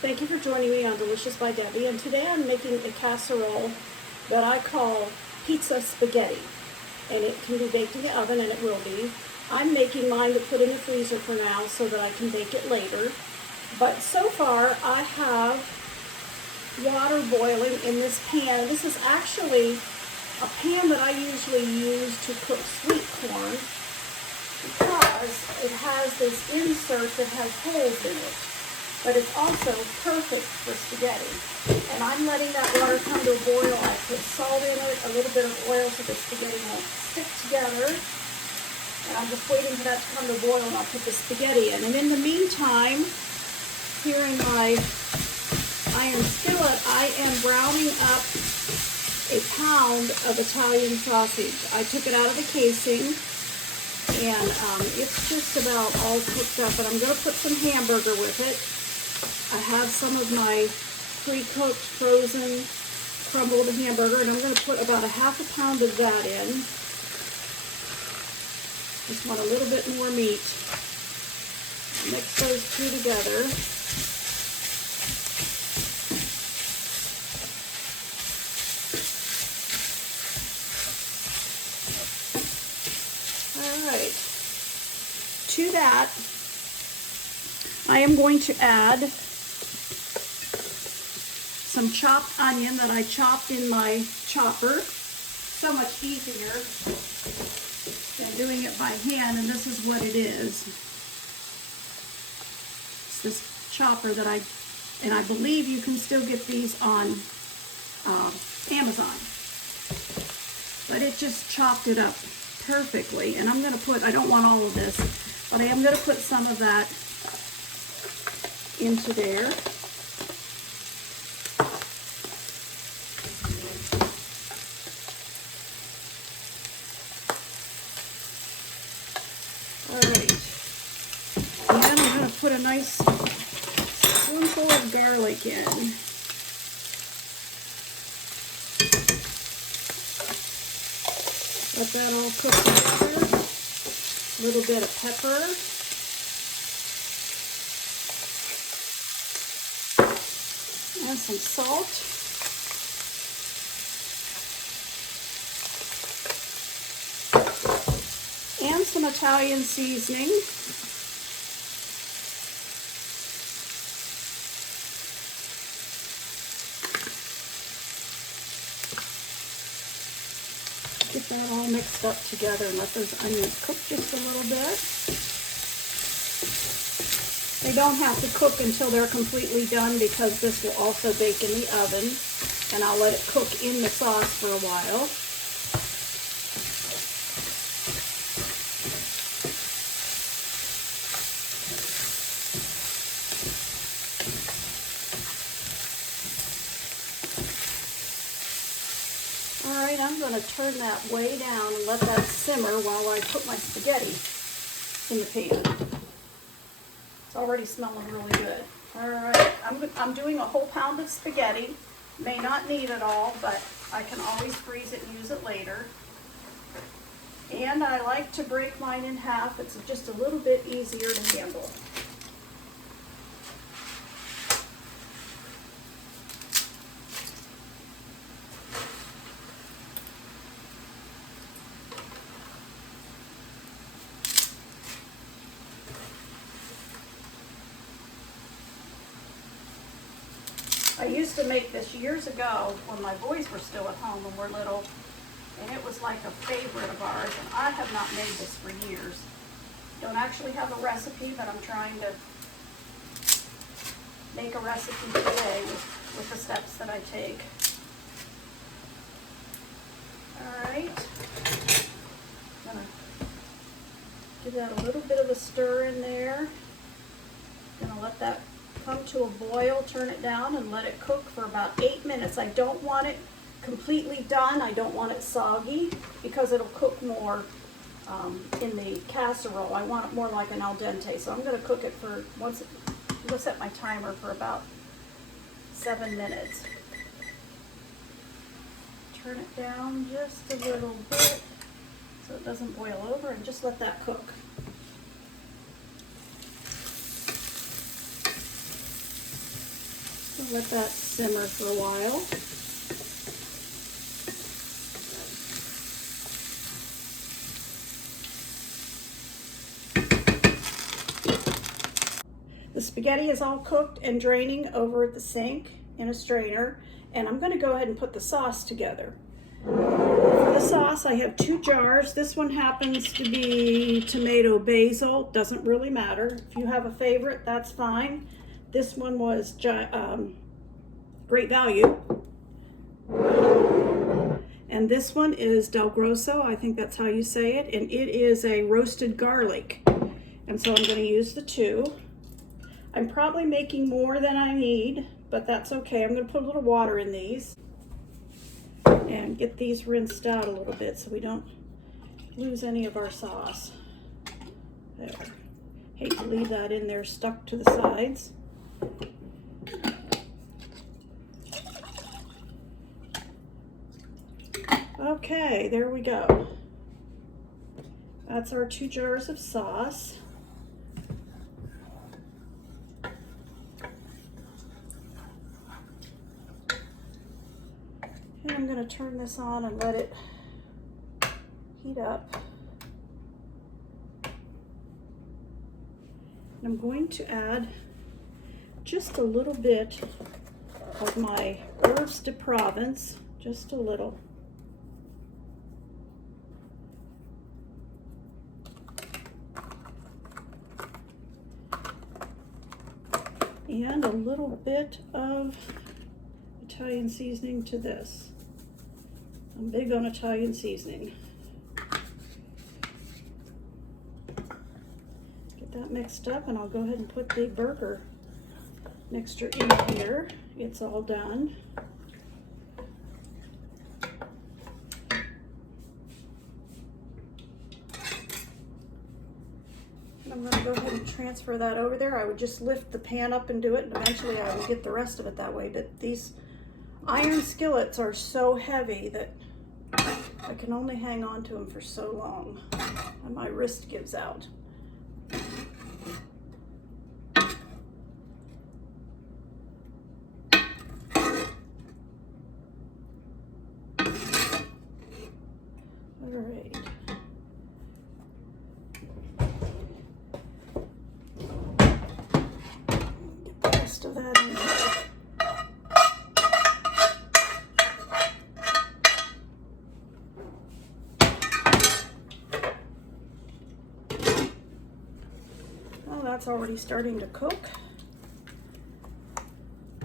Thank you for joining me on Delicious by Debbie, and today I'm making a casserole that I call pizza spaghetti, and it can be baked in the oven, and it will be. I'm making mine to put in the freezer for now so that I can bake it later, but so far I have water boiling in this pan. This is actually a pan that I usually use to cook sweet corn because it has this insert that has holes in it. But it's also perfect for spaghetti. And I'm letting that water come to a boil. I put salt in it, a little bit of oil so the spaghetti won't stick together. And I'm just waiting for that to come to a boil and I'll put the spaghetti in. And in the meantime, here in my iron skillet, I am browning up a pound of Italian sausage. I took it out of the casing and it's just about all cooked up. But I'm going to put some hamburger with it. I have some of my pre-cooked, frozen, crumbled hamburger, and I'm going to put about a half a pound of that in. Just want a little bit more meat. Mix those two together. All right. To that, I am going to add some chopped onion that I chopped in my chopper. So much easier than doing it by hand, and this is what it is. It's this chopper that I believe you can still get these on Amazon. But it just chopped it up perfectly, and I'm going to put, I don't want all of this, but I am going to put some of that into there. Put a nice spoonful of garlic in. Let that all cook together. A little bit of pepper. And some salt. And some Italian seasoning. Get that all mixed up together and let those onions cook just a little bit. They don't have to cook until they're completely done because this will also bake in the oven, and I'll let it cook in the sauce for a while. Alright, I'm going to turn that way down and let that simmer while I put my spaghetti in the pan. It's already smelling really good. Alright, I'm doing a whole pound of spaghetti. May not need it all, but I can always freeze it and use it later. And I like to break mine in half. It's just a little bit easier to handle. I used to make this years ago when my boys were still at home and were little, and it was like a favorite of ours, and I have not made this for years. Don't actually have a recipe, but I'm trying to make a recipe today with the steps that I take. Alright, I'm gonna give that a little bit of a stir in there. Gonna let that come to a boil, turn it down, and let it cook for about 8 minutes. I don't want it completely done. I don't want it soggy because it'll cook more in the casserole. I want it more like an al dente. So I'm going to cook it for, I'm going to set my timer for about 7 minutes. Turn it down just a little bit so it doesn't boil over, and just let that cook. let that simmer for a while. The spaghetti is all cooked and draining over at the sink in a strainer, and I'm going to go ahead and put the sauce together. For the sauce, I have 2 jars. This one happens to be tomato basil. Doesn't really matter. If you have a favorite, that's fine. This one was great value. And this one is Del Grosso. I think that's how you say it. And it is a roasted garlic. And so I'm going to use the 2. I'm probably making more than I need, but that's okay. I'm going to put a little water in these and get these rinsed out a little bit so we don't lose any of our sauce. There. Hate to leave that in there stuck to the sides. Okay, there we go. That's our 2 jars of sauce. And I'm going to turn this on and let it heat up. And I'm going to add just a little bit of my Herbs de Provence, just a little. And a little bit of Italian seasoning to this. I'm big on Italian seasoning. Get that mixed up, and I'll go ahead and put the burger mixture in here. It's all done. And I'm going to go ahead and transfer that over there. I would just lift the pan up and do it, and eventually I would get the rest of it that way. But these iron skillets are so heavy that I can only hang on to them for so long, and my wrist gives out. All right. Get the rest of that in there. That's already starting to cook.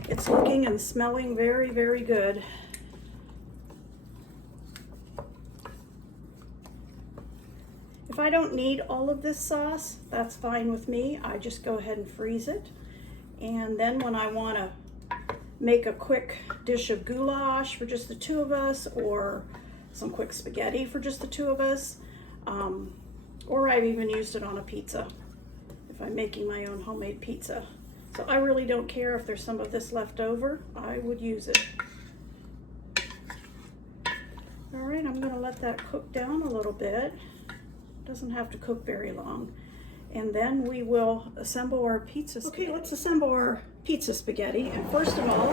It's looking and smelling very, very good. If I don't need all of this sauce, that's fine with me. I just go ahead and freeze it. And then when I want to make a quick dish of goulash for just the 2 of us, or some quick spaghetti for just the 2 of us, or I've even used it on a pizza if I'm making my own homemade pizza. So I really don't care if there's some of this left over. I would use it. All right, I'm going to let that cook down a little bit. Doesn't have to cook very long. And then we will assemble our pizza spaghetti. Okay, let's assemble our pizza spaghetti. And first of all,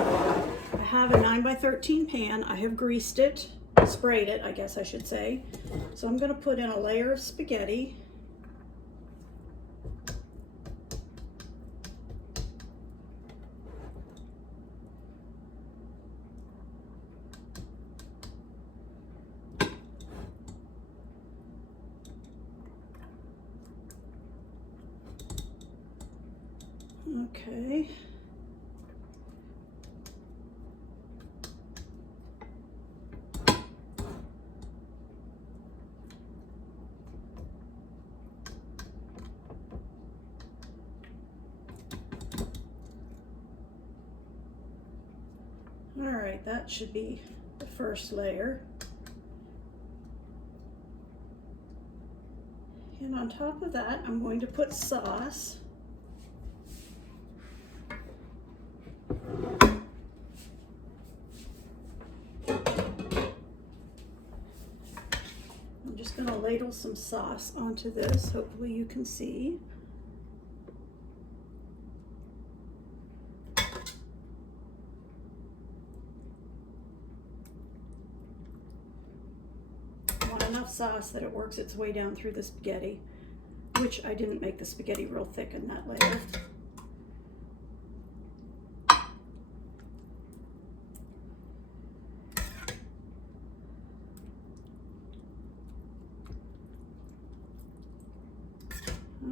I have a 9x13 pan. I have greased it, sprayed it, I guess I should say. So I'm going to put in a layer of spaghetti. Okay. All right, that should be the first layer. And on top of that, I'm going to put sauce. I'm just going to ladle some sauce onto this. Hopefully you can see. enough sauce that it works its way down through the spaghetti, which I didn't make the spaghetti real thick in that layer.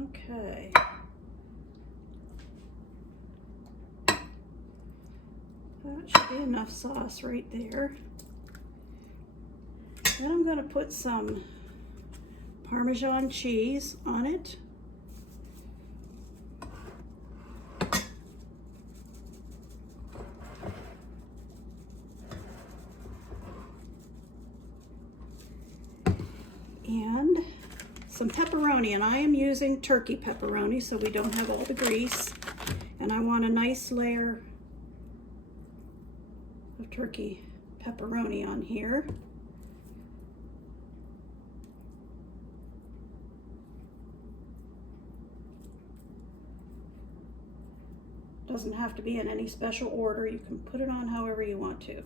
Okay. That should be enough sauce right there. Then I'm going to put some Parmesan cheese on it. And some pepperoni, and I am using turkey pepperoni so we don't have all the grease. And I want a nice layer of turkey pepperoni on here. Doesn't have to be in any special order. You can put it on however you want to. It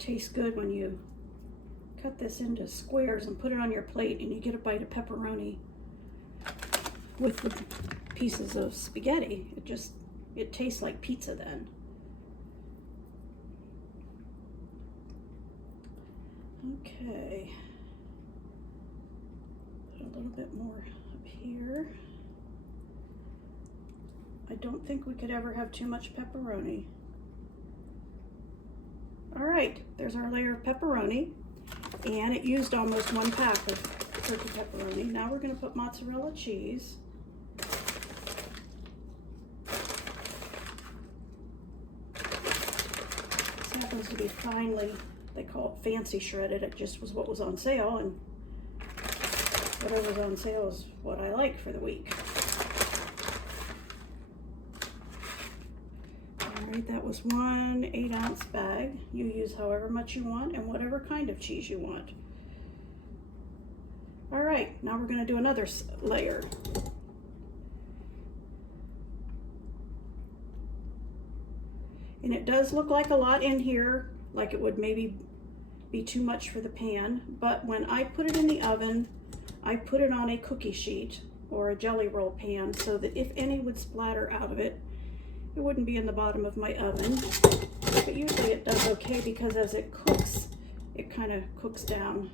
tastes good when you cut this into squares and put it on your plate and you get a bite of pepperoni with the pieces of spaghetti. It tastes like pizza then. Okay, put a little bit more up here. I don't think we could ever have too much pepperoni. All right, there's our layer of pepperoni, and it used almost 1 pack of turkey pepperoni. Now we're going to put mozzarella cheese. This happens to be finely, they call it fancy shredded. It just was what was on sale, and whatever's on sale is what I like for the week. All right, that was 1 8-ounce bag. You use however much you want and whatever kind of cheese you want. All right, now we're going to do another layer. And it does look like a lot in here, like it would maybe be too much for the pan, but when I put it in the oven, I put it on a cookie sheet or a jelly roll pan so that if any would splatter out of it, it wouldn't be in the bottom of my oven. But usually it does okay because as it cooks, it kind of cooks down.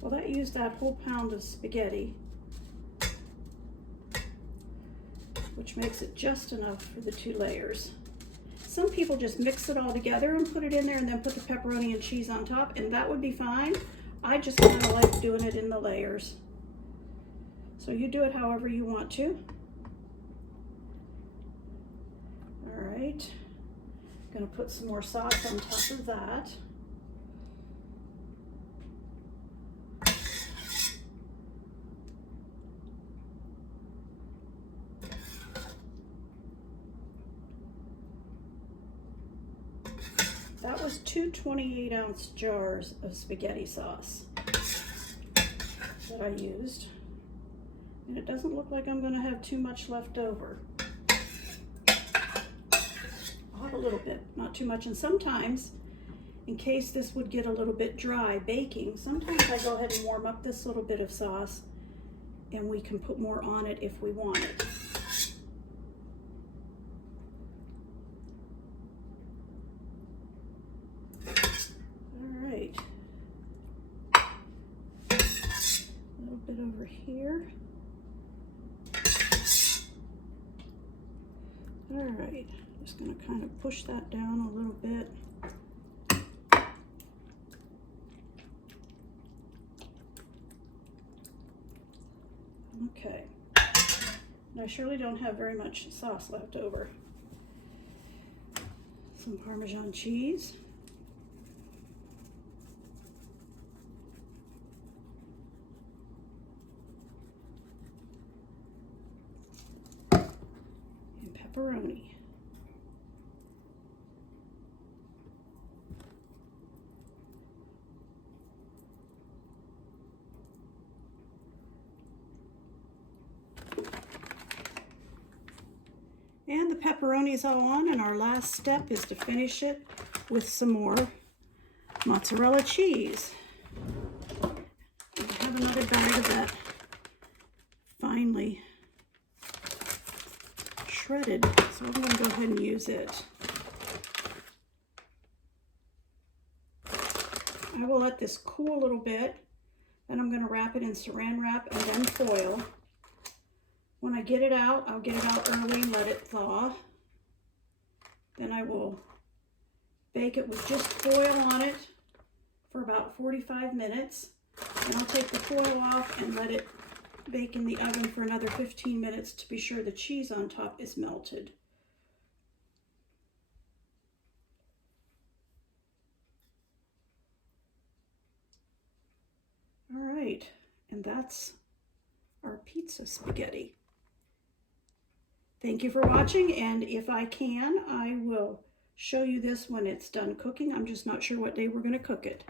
Well, that used that whole pound of spaghetti, which makes it just enough for the 2 layers. Some people just mix it all together and put it in there and then put the pepperoni and cheese on top, and that would be fine. I just kind of like doing it in the layers. So you do it however you want to. All right, gonna put some more sauce on top of that. That was 2 28-ounce jars of spaghetti sauce that I used. And it doesn't look like I'm going to have too much left over. I'll have a little bit, not too much. And sometimes, in case this would get a little bit dry baking, sometimes I go ahead and warm up this little bit of sauce and we can put more on it if we want it. Over here. All right, just going to kind of push that down a little bit. Okay, and I surely don't have very much sauce left over. Some Parmesan cheese. Pepperoni. And the pepperoni is all on, and our last step is to finish it with some more mozzarella cheese. I have another bag of that finely shredded, so I'm going to go ahead and use it. I will let this cool a little bit, then I'm going to wrap it in saran wrap and then foil. When I get it out, I'll get it out early and let it thaw. Then I will bake it with just foil on it for about 45 minutes. And I'll take the foil off and let it bake in the oven for another 15 minutes to be sure the cheese on top is melted. All right, and that's our pizza spaghetti. Thank you for watching, and if I can, I will show you this when it's done cooking. I'm just not sure what day we're going to cook it.